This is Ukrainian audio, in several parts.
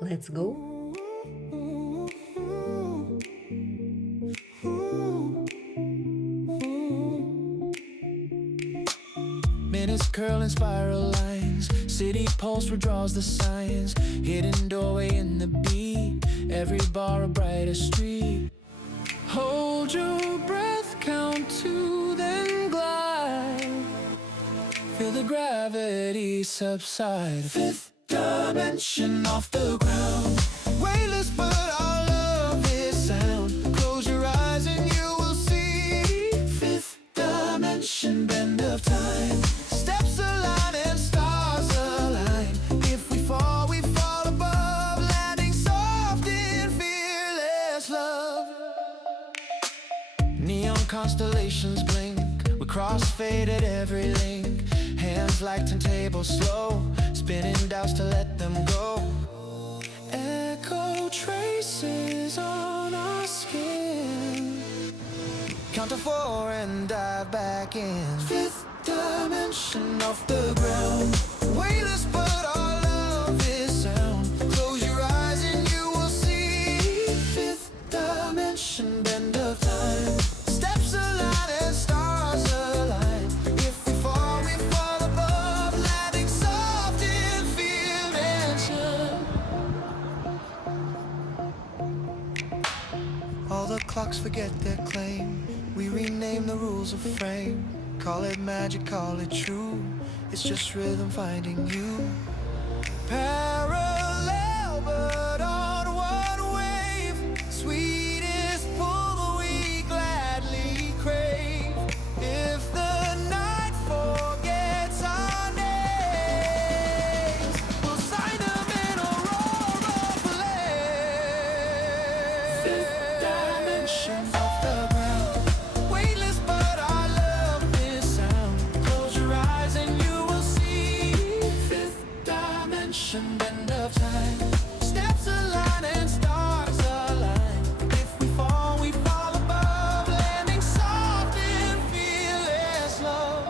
Let's go. Minutes curl in spiral lines. City pulse redraws the signs. Hidden doorway in the beat. Every bar a brighter street. Hold your breath, count two, then glide. Feel the gravity subside. Fifth dimension off the ground. Weightless but our love is sound. Close your eyes and you will see. Fifth dimension, bend of time. Steps align and stars align. If we fall above. Landing soft in fearless love. Neon constellations blink. We crossfade at every link. Hands like turntables slow. Spinning doubts to let them go. Echo traces on our skin. Count to four and dive back in. Fifth dimension off the ground. Weightless but our love is sound. Close your eyes and you will see. Fifth dimension, bend of time. Steps align and stars align. If we fall above. Landing soft in fear. All the clocks forget their claim. We rename the rules of frame. Call it magic, call it true. It's just rhythm finding you. Parallel but on one wave. Sweetest pull we gladly crave. If the night forgets our names, we'll sign them in aurora flame. Fifth dimension off the ground. Weightless but our love is sound. Close your eyes and you will see. Fifth dimension, bend of time. Steps align and stars align. If we fall above. Landing soft in fearless love.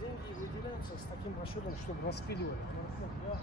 деньги выделяются с таким расчетом, чтобы распиливали. Да.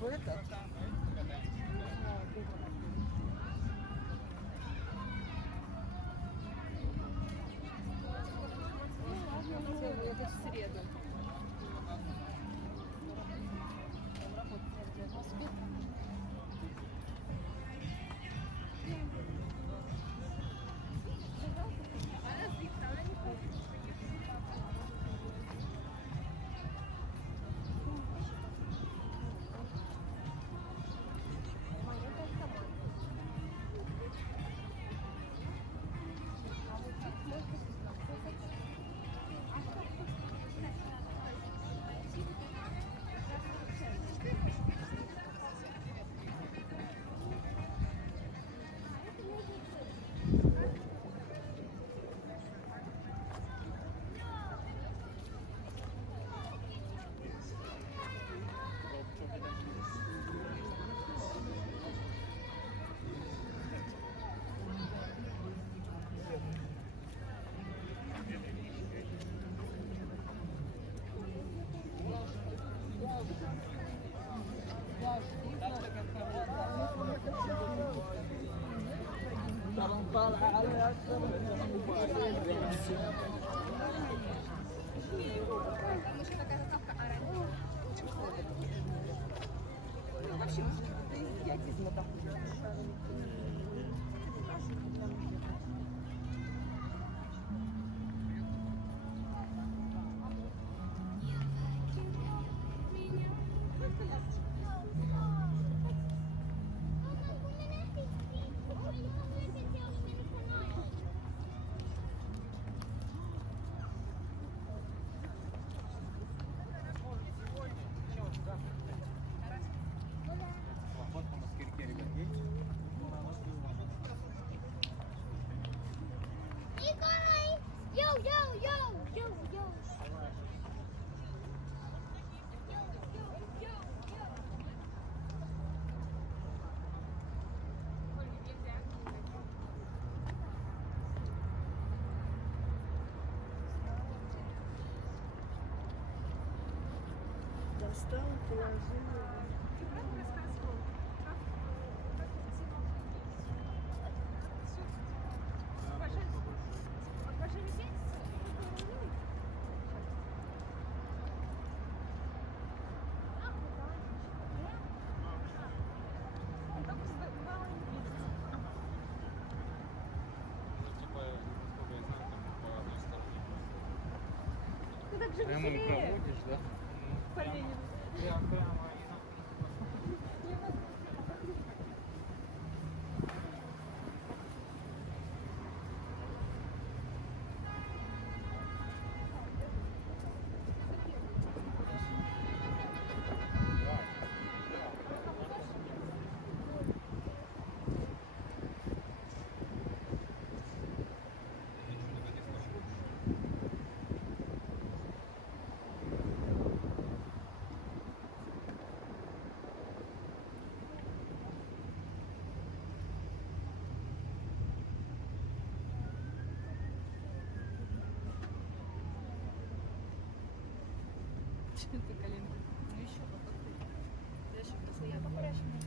В этот. Это в среду. Вообще, идиотизм там. Достал, положил. Прямо проводишь, да? По Ленину. Прямо. Ты коленки. Ну еще потом ты. Я еще постоянно поращиваю.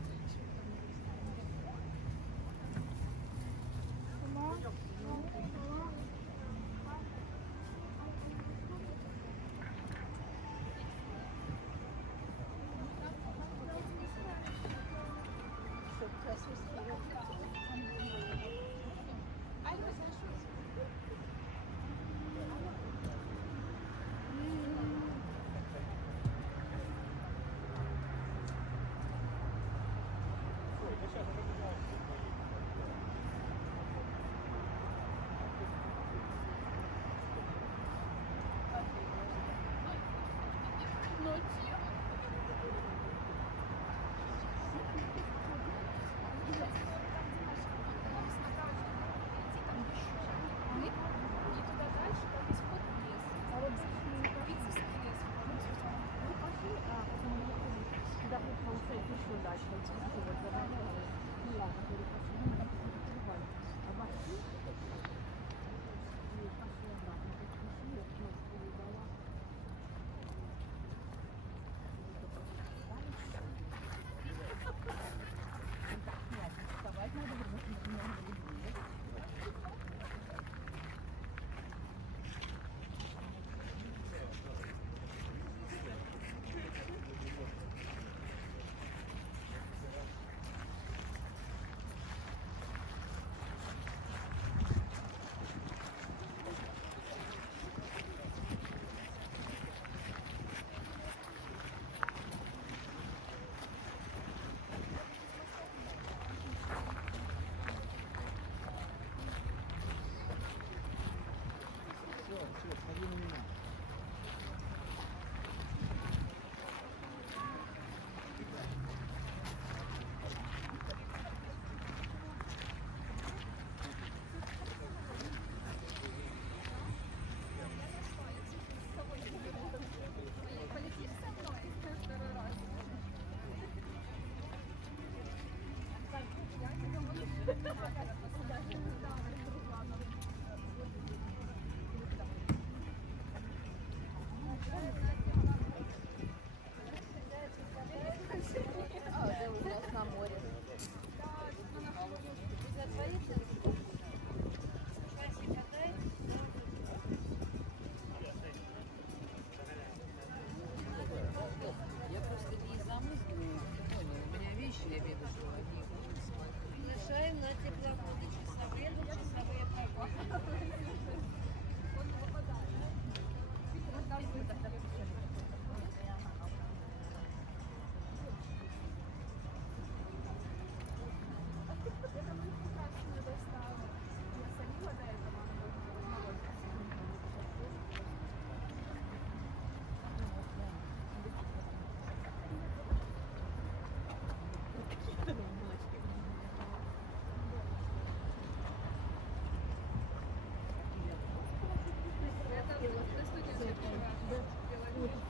Приглашаем на теплоходы часовые, часовые прогулки.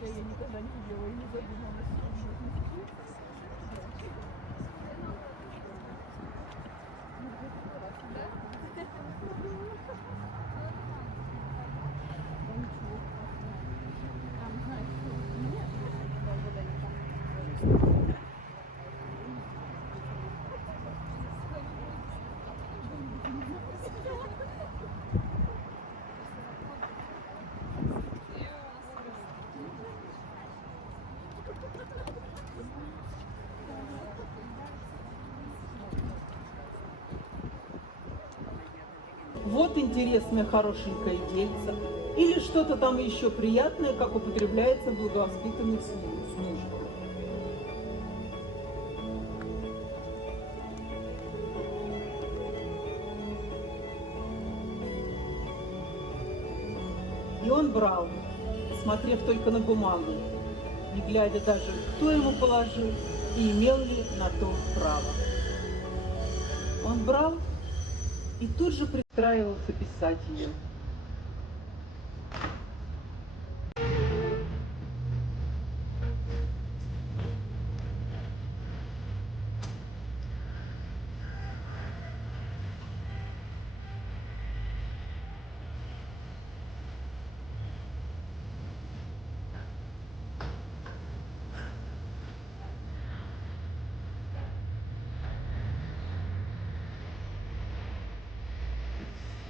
Я никогда не видела и не задумалась. Вот интересное, хорошенькое дельце. Или что-то там еще приятное, как употребляется в благовоспитанных службах. И он брал, смотрев только на бумагу, не глядя даже, кто ему положил и имел ли на то право. Он брал и тут же пристраивался писать ее.